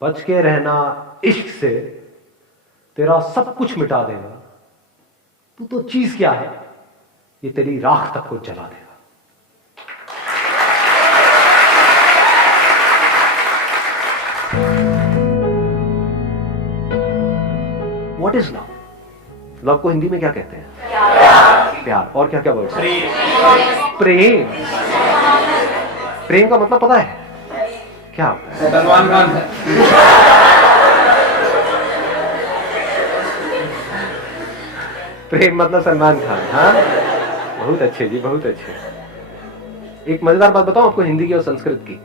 बच के रहना इश्क से, तेरा सब कुछ मिटा देगा। तू तो चीज क्या है, ये तेरी राख तक को जला देगा। What is love? लव को हिंदी में क्या कहते हैं? प्यार। और क्या क्या वर्ड? प्रेम। प्रेम का मतलब पता है क्या होता है? सलमान खान है। प्रेम मतलब सलमान खान। हाँ, बहुत अच्छे जी, बहुत अच्छे। एक मजेदार बात बताऊं आपको हिंदी की और संस्कृत की।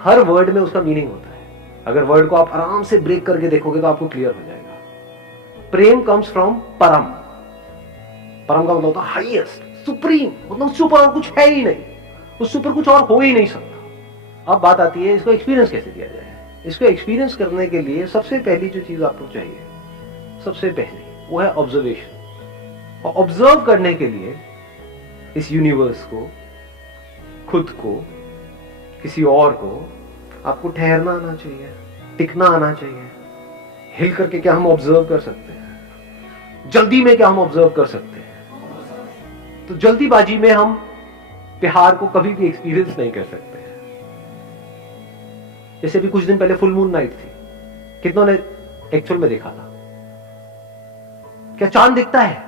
हर वर्ड में उसका मीनिंग होता है। अगर वर्ड को आप आराम से ब्रेक करके देखोगे तो आपको क्लियर हो जाएगा। प्रेम कम्स फ्रॉम परम। परम का मतलब होता है हाईएस्ट, सुप्रीम, मतलब उससे ऊपर और कुछ है ही नहीं, उससे ऊपर कुछ और हो ही नहीं सकता। अब बात आती है इसको एक्सपीरियंस कैसे किया जाए। इसको एक्सपीरियंस करने के लिए सबसे पहली जो चीज आपको चाहिए, सबसे पहली वो है ऑब्जर्वेशन। और ऑब्जर्व करने के लिए इस यूनिवर्स को, खुद को, किसी और को, आपको ठहरना आना चाहिए, टिकना आना चाहिए। हिल करके क्या हम ऑब्जर्व कर सकते हैं? जल्दी में क्या हम ऑब्जर्व कर सकते हैं? तो जल्दीबाजी में हम प्यार को कभी भी एक्सपीरियंस नहीं कर सकते। जैसे भी कुछ दिन पहले फुल मून नाइट थी, कितनों ने एक्चुअल में देखा था? क्या चांद दिखता है?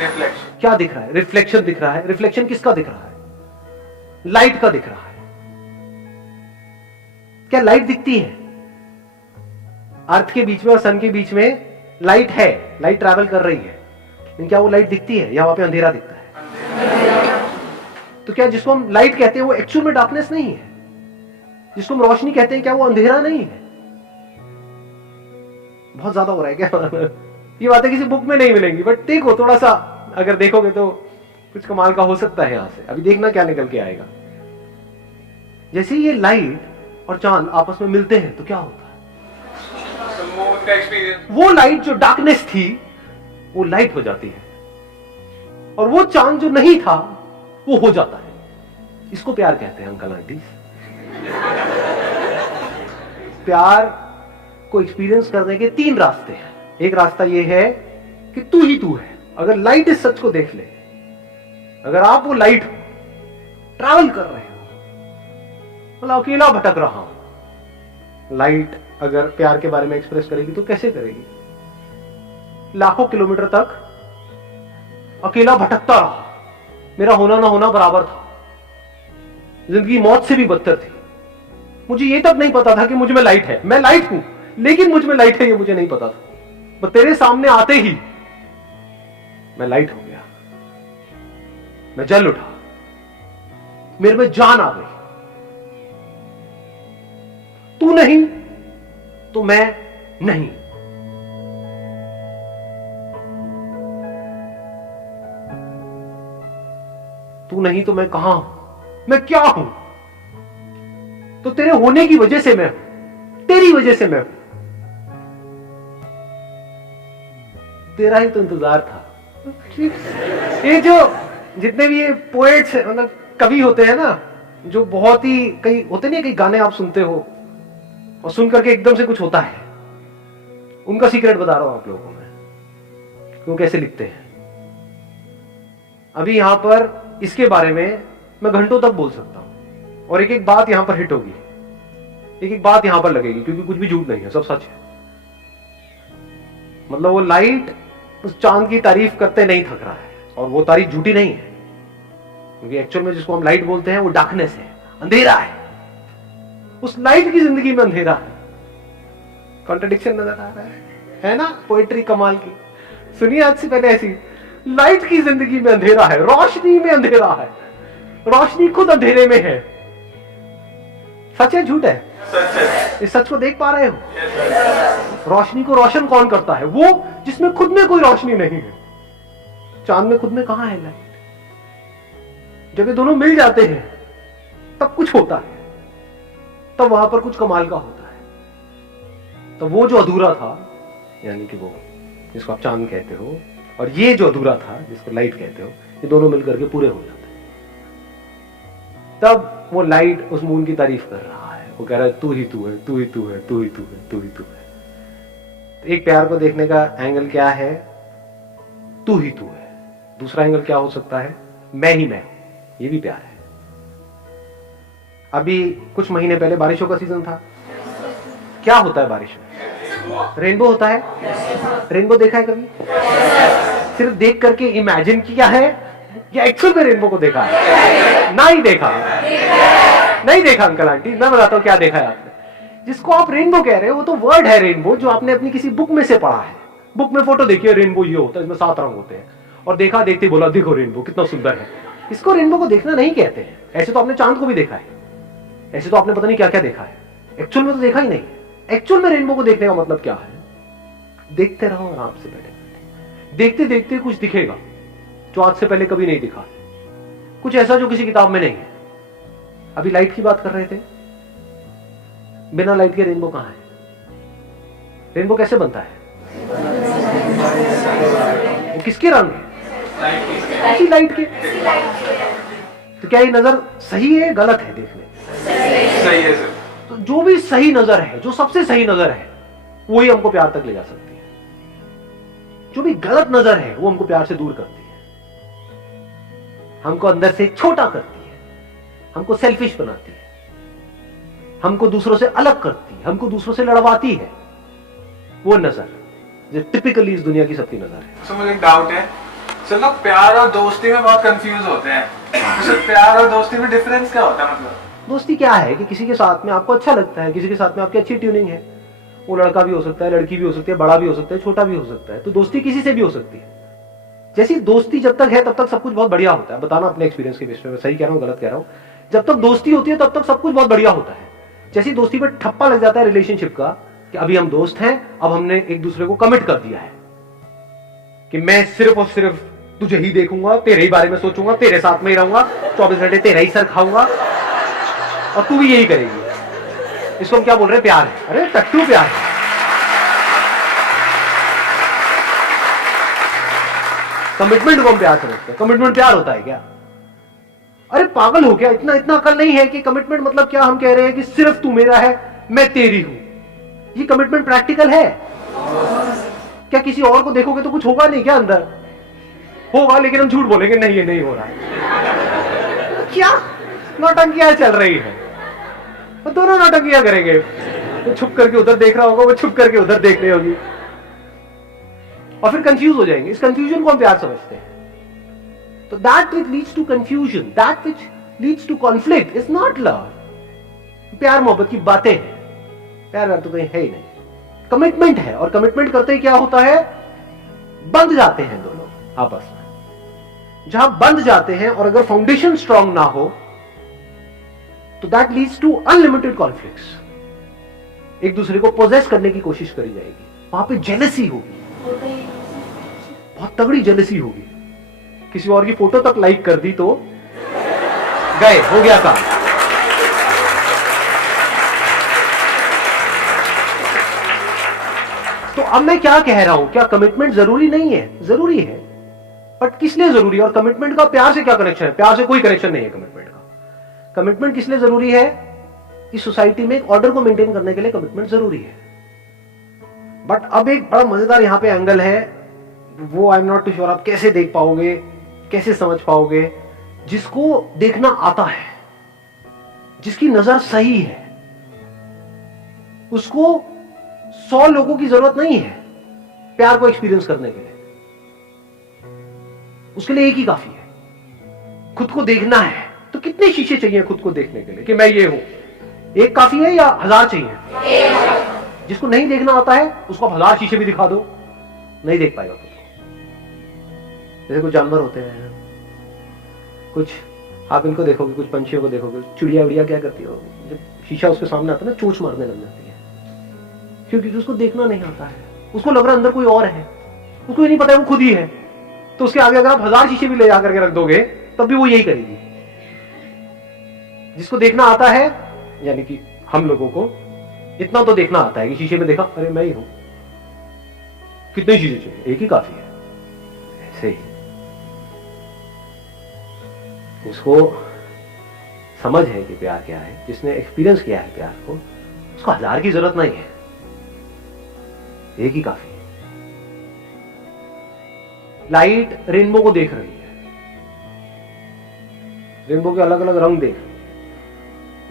रिफ्लेक्शन। क्या दिख रहा है? रिफ्लेक्शन दिख रहा है। रिफ्लेक्शन किसका दिख रहा है? लाइट का दिख रहा है। क्या लाइट दिखती है? अर्थ के बीच में और सन के बीच में लाइट है, लाइट ट्रैवल कर रही है, लेकिन क्या वो लाइट दिखती है या वहां पे अंधेरा दिखता है? तो क्या जिसको हम लाइट कहते हैं वो एक्चुअल में डार्कनेस नहीं है? जिसको हम रोशनी कहते हैं क्या वो अंधेरा नहीं है? बहुत ज्यादा हो रहा है क्या? ये बातें किसी बुक में नहीं मिलेंगी, बट देखो थोड़ा सा अगर देखोगे तो कुछ कमाल का हो सकता है। यहां से अभी देखना क्या निकल के आएगा। जैसे ये लाइट और चांद आपस में मिलते हैं तो क्या होता है? वो लाइट जो डार्कनेस थी वो लाइट हो जाती है, और वो चांद जो नहीं था वो हो जाता है। इसको प्यार कहते हैं अंकल आंटी। प्यार को एक्सपीरियंस करने के 3 रास्ते हैं। एक रास्ता ये है कि तू ही तू है। अगर लाइट इस सच को देख ले, अगर आप वो लाइट हो, ट्रैवल कर रहे हो, मतलब अकेला भटक रहा हूं। लाइट अगर प्यार के बारे में एक्सप्रेस करेगी तो कैसे करेगी? लाखों किलोमीटर तक अकेला भटकता रहा, मेरा होना ना होना बराबर था, जिंदगी मौत से भी बदतर थी। मुझे ये तक नहीं पता था कि मुझ में लाइट है। मैं लाइट हूं लेकिन मुझ में लाइट है ये मुझे नहीं पता था। पर तेरे सामने आते ही मैं लाइट हो गया, मैं जल उठा, मेरे में जान आ गई। तू नहीं तो मैं नहीं। तू नहीं तो मैं कहां हूं? मैं क्या हूं? तो तेरे होने की वजह से मैं हूं, तेरी वजह से मैं हूं। तेरा ही तो इंतजार था। ये जो जितने भी ये पोएट्स मतलब कवि होते हैं ना, जो बहुत ही कई होते नहीं, कई गाने आप सुनते हो और सुन करके एकदम से कुछ होता है, उनका सीक्रेट बता रहा हूं आप लोगों को मैं, वो कैसे लिखते हैं। अभी यहां पर इसके बारे में मैं घंटों तक बोल सकता हूं और एक एक बात यहां पर हिट होगी, एक एक बात यहां पर लगेगी, क्योंकि कुछ भी झूठ नहीं है, सब सच है। मतलब वो लाइट उस चांद की तारीफ करते नहीं थक रहा है, और वो तारीफ झूठी नहीं है, क्योंकि एक्चुअल में जिसको हम लाइट बोलते हैं वो डार्कनेस है, अंधेरा है। उस लाइट की जिंदगी में अंधेरा है। कॉन्ट्रडिक्शन नजर आ रहा है ना? पोएट्री कमाल की। सुनिए आज से पहले ऐसी, लाइट की जिंदगी में अंधेरा है, रोशनी में अंधेरा है, रोशनी खुद अंधेरे में है। सच है झूठ है? सच है। इस सच को देख पा रहे हो? रोशनी को रोशन कौन करता है? वो जिसमें खुद में कोई रोशनी नहीं है। चांद में खुद में कहां है लाइट? जब ये दोनों मिल जाते हैं तब कुछ होता है, तब वहां पर कुछ कमाल का होता है। तो वो जो अधूरा था, यानी कि वो जिसको आप चांद कहते हो, और ये जो अधूरा था जिसको लाइट कहते हो, ये दोनों मिलकर के पूरे हो जाते हैं। तब वो लाइट उस मून की तारीफ कर रहा है, वो कह रहा है तू ही तू है, तू ही तू है, तू ही तू है, तू ही तू है। तो एक प्यार को देखने का एंगल क्या है? तू ही तू है। दूसरा एंगल क्या हो सकता है? मैं ही मैं हूं। ये भी प्यार है। अभी कुछ महीने पहले बारिशों का सीजन था। क्या होता है बारिश में? रेनबो होता है। रेनबो देखा है कभी? सिर्फ देख करके इमेजिन किया है या एक्चुअल में रेनबो को देखा है? नहीं देखा। नहीं देखा अंकल आंटी, मैं बताता हूं क्या देखा है आपने। जिसको आप रेनबो कह रहे हो वो तो वर्ड है रेनबो, जो आपने अपनी किसी बुक में से पढ़ा है। बुक में फोटो देखी है, रेनबो ये होता है, इसमें 7 रंग होते हैं, और देखा, देखते बोला देखो रेनबो कितना सुंदर है। इसको रेनबो को देखना नहीं कहते हैं। ऐसे तो आपने चांद को भी देखा है, ऐसे तो आपने पता नहीं क्या क्या देखा है, एक्चुअल में तो देखा ही नहीं है। एक्चुअल में रेनबो को देखने का मतलब क्या है? देखते रहो आराम से बैठे, देखते देखते कुछ दिखेगा जो आज से पहले कभी नहीं दिखा, कुछ ऐसा जो किसी किताब में नहीं है। अभी लाइट की बात कर रहे थे, बिना लाइट के रेनबो कहां है? रेनबो कैसे बनता है? वो किसके रंग है? उसी लाइट के। तो क्या ये नजर सही है गलत है देखने? सही है सर। तो जो भी सही नजर है, जो सबसे सही नजर है, वही हमको प्यार तक ले जा सकती है। जो भी गलत नजर है वो हमको प्यार से दूर करती है, हमको अंदर से छोटा करती है, हमको सेल्फिश बनाती है, हमको दूसरों से अलग करती है, हमको दूसरों से लड़वाती है। वो नजर जो टिपिकली इस दुनिया की सबकी नजर है। सर मुझे एक डाउट है, सर लोग प्यार और दोस्ती में बहुत कंफ्यूज होते हैं। तो सर प्यार और दोस्ती में डिफरेंस क्या होता है? मतलब दोस्ती क्या है कि किसी के साथ में आपको अच्छा लगता है, किसी के साथ में आपकी अच्छी ट्यूनिंग है। वो लड़का भी हो सकता है, लड़की भी हो सकती है, बड़ा भी हो सकता है, छोटा भी हो सकता है। तो दोस्ती किसी से भी हो सकती है। जैसी दोस्ती जब तक है तब तक सब कुछ बहुत बढ़िया होता है। बताना अपने एक्सपीरियंस के बेस पे, मैं सही कह रहा हूँ गलत कह रहा हूँ। जब तक दोस्ती होती है तब तक सब कुछ बहुत बढ़िया होता है। जैसी दोस्ती पर ठप्पा लग जाता है रिलेशनशिप का कि अभी हम दोस्त हैं, अब हमने एक दूसरे को कमिट कर दिया है कि मैं सिर्फ और सिर्फ तुझे ही देखूंगा, तेरे ही बारे में सोचूंगा, तेरे साथ में ही रहूंगा, 24 घंटे तेरा ही सर खाऊंगा और तू भी यही करेगी। इसको हम क्या बोल रहे हैं? प्यार है। अरे टट्टू प्यार है। कमिटमेंट को हम प्यार समझते हैं। कमिटमेंट प्यार होता है क्या? अरे पागल हो क्या? इतना इतना अकल नहीं है कि कमिटमेंट मतलब क्या? हम कह रहे हैं कि सिर्फ तू मेरा है, मैं तेरी हूं। ये कमिटमेंट प्रैक्टिकल है क्या? किसी और को देखोगे तो कुछ होगा नहीं क्या? अंदर होगा, लेकिन हम झूठ बोलेंगे नहीं ये नहीं हो रहा है। क्या नौटंकियां चल रही है? वो दोनों नौटंकियां करेंगे। वो छुप करके उधर देख रहा होगा, वो छुप करके उधर देख रही होगी, और फिर कंफ्यूज हो जाएंगे। इस कंफ्यूजन को हम प्यार समझते हैं। तो that which leads to confusion, that which leads to conflict is not love. प्यार मोहब्बत की बातें हैं, प्यार तो कहीं है ही नहीं। कमिटमेंट है, और कमिटमेंट करते ही क्या होता है? बंध जाते हैं दोनों आपस में। जहां बंध जाते हैं और अगर फाउंडेशन स्ट्रांग ना हो तो that leads to unlimited conflicts. एक दूसरे को पोजेस करने की कोशिश करी जाएगी, वहां पे जेलसी होगी, बहुत तगड़ी जेलसी होगी। किसी और की फोटो तक लाइक कर दी तो गए, हो गया काम। तो अब मैं क्या कह रहा हूं? क्या कमिटमेंट जरूरी नहीं है? जरूरी है, बट किस लिए जरूरी है? और कमिटमेंट का प्यार से क्या कनेक्शन है? प्यार से कोई कनेक्शन नहीं है कमिटमेंट का। कमिटमेंट किस लिए जरूरी है? इस सोसाइटी में एक ऑर्डर को मेंटेन करने के लिए कमिटमेंट जरूरी है। बट अब एक बड़ा मजेदार यहां पे एंगल है, वो I am not too sure आप कैसे देख पाओगे, कैसे समझ पाओगे। जिसको देखना आता है, जिसकी नजर सही है, उसको 100 लोगों की जरूरत नहीं है प्यार को एक्सपीरियंस करने के लिए। उसके लिए एक ही काफी है। खुद को देखना है तो कितने शीशे चाहिए खुद को देखने के लिए कि मैं ये हूं? एक काफी है या 1000 चाहिए? जिसको नहीं देखना आता है उसको आप 1000 शीशे भी दिखा दो, नहीं देख पाएगा खुद को। जैसे कुछ जानवर होते हैं, कुछ आप इनको देखोगे, कुछ पंछियों को देखोगे, चिड़िया उड़िया क्या करती हो, जब शीशा उसके सामने आता है ना, चोंच मारने लग जाती है, क्योंकि उसको देखना नहीं आता है। उसको लग रहा है अंदर कोई और है, उसको ये नहीं पता है वो खुद ही है। तो उसके आगे अगर आप 1000 शीशे भी ले जाकर के रख दोगे तब भी वो यही करेगी। जिसको देखना आता है, यानी कि हम लोगों को इतना तो देखना आता है कि शीशे में देखा, अरे मैं ही हूं, कितने शीशे चाहिए? एक ही काफी है। ऐसे ही इसको समझ है कि प्यार क्या है, जिसने एक्सपीरियंस किया है प्यार को, उसको 1000 की जरूरत नहीं है, एक ही काफी है। लाइट रेनबो को देख रही है, रेनबो के अलग अलग रंग देख,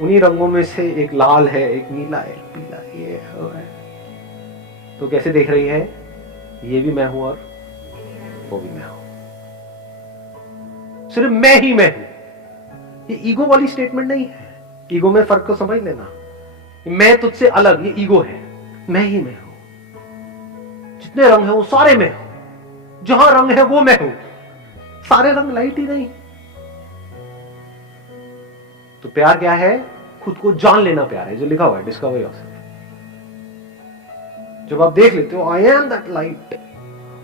उन्हीं रंगों में से एक लाल है, एक नीला है, एक पीला है, ये है। तो कैसे देख रही है, ये भी मैं हूं और वो भी मैं हूं, सिर्फ मैं ही मैं हूं। ये ईगो वाली स्टेटमेंट नहीं है, ईगो में फर्क को समझ लेना। मैं तुझसे अलग, ये ईगो है। मैं ही मैं हूं, जितने रंग हैं वो सारे मैं हूं, जहां रंग है वो मैं हूं, सारे रंग लाइट ही नहीं। तो प्यार क्या है, खुद को जान लेना प्यार है, जो लिखा हुआ है डिस्कवर योरसेल्फ। जब आप देख लेते हो आई एम दैट लाइट,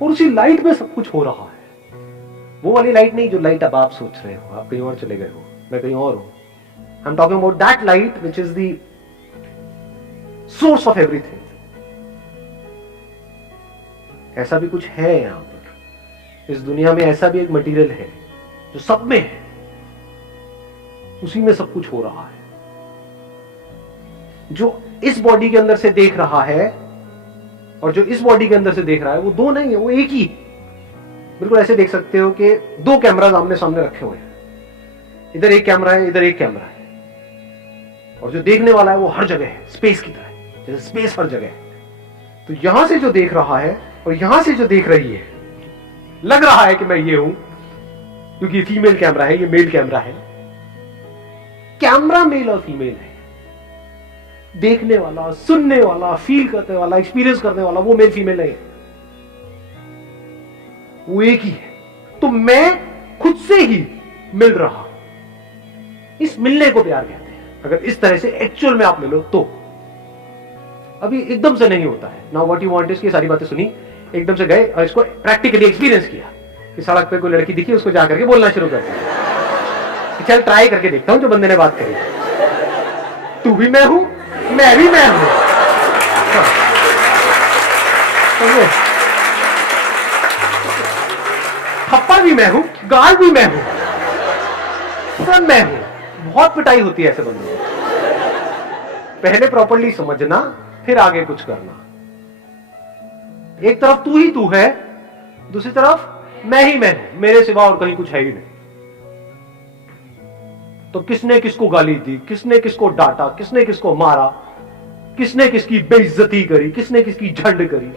और उसी लाइट में सब कुछ हो रहा है, वो वाली लाइट नहीं जो लाइट अब आप सोच रहे हो, आप कहीं और चले गए हो, मैं कहीं और हूं। I am talking about that light which is the source of everything. ऐसा भी कुछ है यहां पर, इस दुनिया में ऐसा भी एक मटेरियल है जो सब में है, उसी में सब कुछ हो रहा है। जो इस बॉडी के अंदर से देख रहा है और जो इस बॉडी के अंदर से देख रहा है, वो दो नहीं है, वो एक ही। बिल्कुल ऐसे देख सकते हो कि दो कैमरा आमने सामने रखे हुए हैं, इधर एक कैमरा है, इधर एक कैमरा है, और जो देखने वाला है वो हर जगह है, स्पेस की तरह, जैसे स्पेस हर जगह है। तो यहां से जो देख रहा है और यहां से जो देख रही है, लग रहा है कि मैं ये हूं, क्योंकि फीमेल कैमरा है, ये मेल कैमरा है। कैमरा मेल और फीमेल है, देखने वाला, सुनने वाला, फील करने वाला, एक्सपीरियंस करने वाला, वो मेल फीमेल नहीं है, वो एक ही है। तो मैं खुद से ही मिल रहा हूं, इस मिलने को प्यार कहते हैं। अगर इस तरह से एक्चुअल में आप मिलो तो, अभी एकदम से नहीं होता है। Now what you want is, की सारी बातें सुनी, एकदम से गए और इसको प्रैक्टिकली एक्सपीरियंस किया कि सड़क पे कोई लड़की दिखी, उसको जाकर के बोलना शुरू कर दिया, चल ट्राई करके देखता हूं जो बंदे ने बात करी, तू भी मैं हूं, मैं भी मैं हूं। थप्पड़ भी मैं हूं, गाल भी मैं हूं, सब मैं हूं। बहुत पिटाई होती है ऐसे बंदों को। पहले प्रॉपर्ली समझना, फिर आगे कुछ करना। एक तरफ तू ही तू है, दूसरी तरफ मैं ही मैं हूं, मेरे सिवा और कहीं कुछ है ही नहीं। तो किसने किसको गाली दी, किसने किसको डांटा, किसने किसको मारा, किसने किसकी बेइज्जती करी, किसने किसकी झंड करी,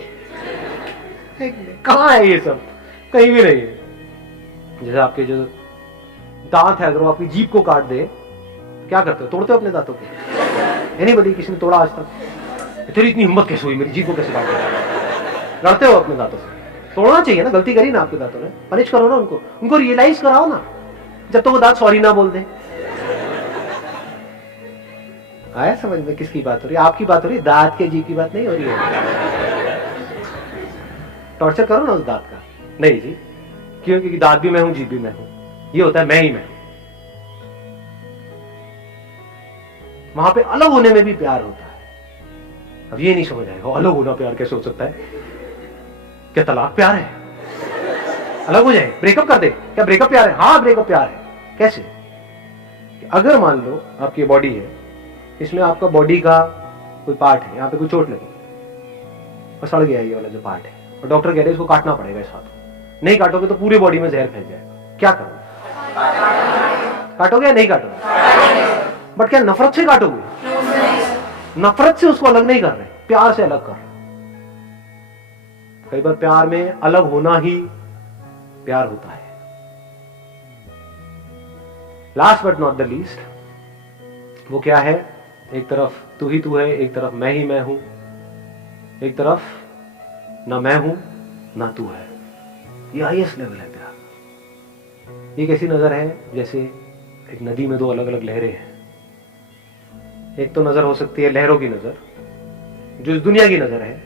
कहां है ये सब, कहीं भी नहीं है। जैसे आपके जो दांत है, अगर वो आपकी जीभ को काट दे, क्या करते हो, तोड़ते हो अपने दांतों को? एनीबॉडी, किसी ने तोड़ा आज तक? तेरी इतनी हिम्मत कैसे हुई, मेरी जीभ को कैसे काट दिया? लड़ते हो अपने दांतों से। तोड़ना चाहिए ना, गलती करी ना आपके दांतों ने, पनिश करो ना उनको रियलाइज कराओ ना, जब तक वो दांत सॉरी ना बोल दे। आया समझ में किसकी बात हो रही है? आपकी बात हो रही है, दांत के जीभ की बात नहीं हो रही है। टॉर्चर करो ना उस दांत का। नहीं जी, क्यों? क्योंकि दांत भी मैं हूं, जीभ भी मैं हूं, ये होता है मैं ही मैं हूं। वहां पे अलग होने में भी प्यार होता है। अब ये नहीं समझ आएगा, अलग होना प्यार कैसे हो सकता है? क्या तलाक प्यार है? अलग हो जाए, ब्रेकअप कर दे, क्या ब्रेकअप प्यार है? हाँ ब्रेकअप प्यार है। कैसे? अगर मान लो आपकी बॉडी है, इसमें आपका बॉडी का कोई पार्ट है, यहाँ पे कोई चोट लगी और सड़ गया ये वाला जो पार्ट है, और डॉक्टर कह रहे हैं इसको काटना पड़ेगा इस हाथ को, नहीं काटोगे तो पूरी बॉडी में जहर फैल जाएगा, क्या करोगे? काटोगे या नहीं काटोगे? बट क्या नफरत से काटोगे? नफरत से उसको अलग नहीं कर रहे, प्यार से अलग कर रहे। कई बार प्यार में अलग होना ही प्यार होता है। Last but not the least, वो क्या है? एक तरफ तू ही तू है, एक तरफ मैं ही मैं हूं, एक तरफ ना मैं हूं ना तू है। ये हाईएस्ट लेवल है प्यार। एक ऐसी नजर है जैसे एक नदी में दो अलग अलग लहरें हैं। एक तो नजर हो सकती है लहरों की नजर, जो इस दुनिया की नजर है,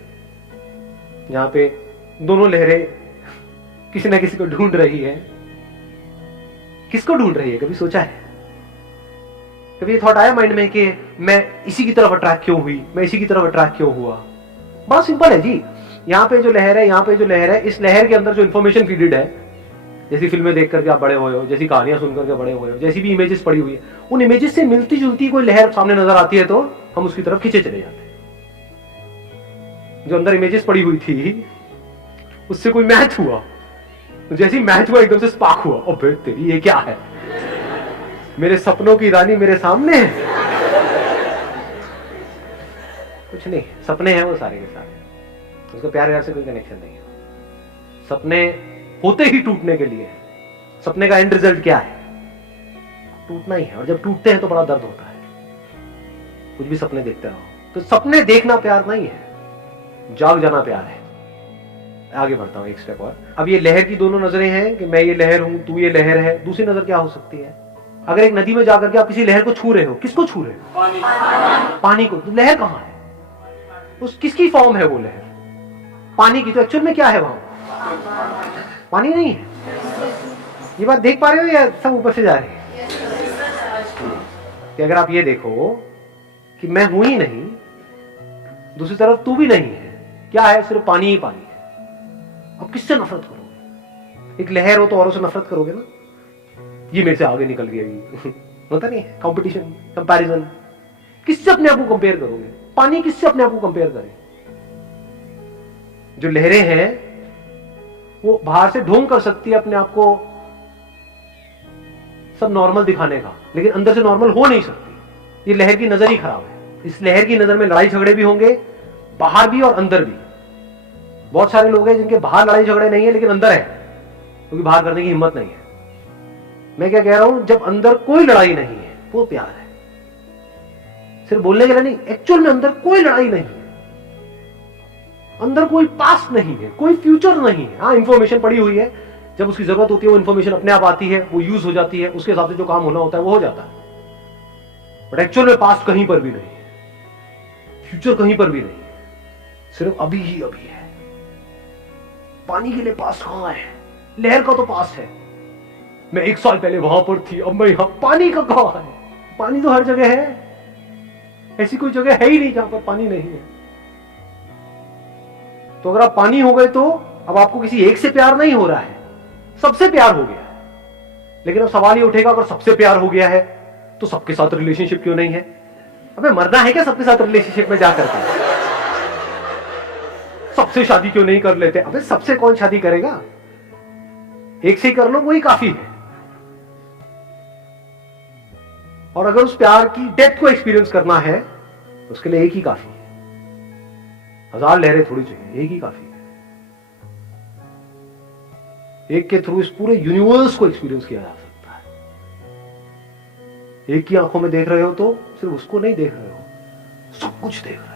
जहां पे दोनों लहरें किसी ना किसी को ढूंढ रही है। किसको ढूंढ रही है, कभी सोचा है? कभी ये थॉट आया माइंड में कि मैं इसी की तरफ अट्रैक्ट क्यों हुई, मैं इसी की तरफ अट्रैक्ट क्यों हुआ? बड़ा सिंपल है जी। यहाँ पे जो लहर है, यहाँ पे जो लहर है, इस लहर के अंदर जो इंफॉर्मेशन फीडेड है, जैसी फिल्में देख करके आप बड़े हुए हो, जैसी कहानियां सुन करके बड़े हुए हो, जैसी भी इमेजेस पड़ी हुई है, उन इमेजेस से मिलती जुलती कोई लहर सामने नजर आती है तो हम उसकी तरफ खींचे चले जाते हैं। जो अंदर इमेजेस पड़ी हुई थी उससे कोई मैच हुआ, जैसी मैच हुआ एकदम से स्पार्क हुआ, अबे तेरी ये क्या है, मेरे सपनों की रानी मेरे सामने है। कुछ नहीं, सपने हैं वो सारे के सारे, उसका प्यार व्यार से कोई कनेक्शन नहीं है। सपने होते ही टूटने के लिए, सपने का एंड रिजल्ट क्या है, टूटना ही है। और जब टूटते हैं तो बड़ा दर्द होता है। कुछ भी सपने देखते रहो, तो सपने देखना प्यार नहीं है, जाग जाना प्यार है। आगे बढ़ता हूं एक स्टेप और। अब ये लहर की दोनों नजरें हैं कि मैं ये लहर हूं, तू ये लहर है। दूसरी नजर क्या हो सकती है, अगर एक नदी में जाकर के आप किसी लहर को छू रहे हो, किसको छू रहे हो, पानी को। तो लहर कहां है, उस किसकी फॉर्म है वो लहर, पानी की। तो एक्चुअल में क्या है वहां, पानी नहीं है। ये बात देख पा रहे हो या सब ऊपर से जा रहे हैं? कि अगर आप ये देखो कि मैं हूं ही नहीं, दूसरी तरफ तू भी नहीं है, क्या है, सिर्फ पानी ही पानी है। अब किससे नफरत करोगे, एक लहर हो तो औरों से नफरत करोगे ना, ये मेरे से आगे निकल गया, होता नहीं है कंपटीशन, कंपैरिजन। किससे अपने आप को कंपेयर करोगे, पानी किससे अपने आप को कंपेयर करे। जो लहरें हैं वो बाहर से ढोंग कर सकती है अपने आप को सब नॉर्मल दिखाने का, लेकिन अंदर से नॉर्मल हो नहीं सकती। ये लहर की नजर ही खराब है। इस लहर की नजर में लड़ाई झगड़े भी होंगे, बाहर भी और अंदर भी। बहुत सारे लोग हैं जिनके बाहर लड़ाई झगड़े नहीं है लेकिन अंदर है, क्योंकि बाहर करने की हिम्मत नहीं है। मैं क्या कह रहा हूं, जब अंदर कोई लड़ाई नहीं है वो प्यार है। सिर्फ बोलने के लिए नहीं, एक्चुअल में अंदर कोई लड़ाई नहीं है, अंदर कोई पास्ट नहीं है, कोई फ्यूचर नहीं है। हाँ, इंफॉर्मेशन पड़ी हुई है, जब उसकी जरूरत होती है वो इंफॉर्मेशन अपने आप आती है, वो यूज हो जाती है, उसके हिसाब से जो काम होना होता है वो हो जाता है। बट एक्चुअल में पास्ट कहीं पर भी नहीं है, फ्यूचर कहीं पर भी नहीं है, सिर्फ अभी ही अभी है। पानी के लिए पास्ट कहां है, लहर का तो पास्ट है। मैं 1 साल पहले वहां पर थी, अब मैं यहां, पानी का कहां है, पानी तो हर जगह है। ऐसी कोई जगह है ही नहीं जहां पर पानी नहीं है। तो अगर आप पानी हो गए तो अब आपको किसी एक से प्यार नहीं हो रहा है, सबसे प्यार हो गया है। लेकिन अब सवाल ये उठेगा, अगर सबसे प्यार हो गया है तो सबके साथ रिलेशनशिप क्यों नहीं है। अबे मरना है क्या सबके साथ रिलेशनशिप में जाकर के, सबसे शादी क्यों नहीं कर लेते। अबे सबसे कौन शादी करेगा, एक से ही कर लो, वही काफी है। और अगर उस प्यार की डेप्थ को एक्सपीरियंस करना है तो उसके लिए एक ही काफी है, 1000 लहरें थोड़ी चाहिए, एक ही काफी है। एक के थ्रू इस पूरे यूनिवर्स को एक्सपीरियंस किया जा सकता है। एक की आंखों में देख रहे हो तो सिर्फ उसको नहीं देख रहे हो, सब कुछ देख रहे हो।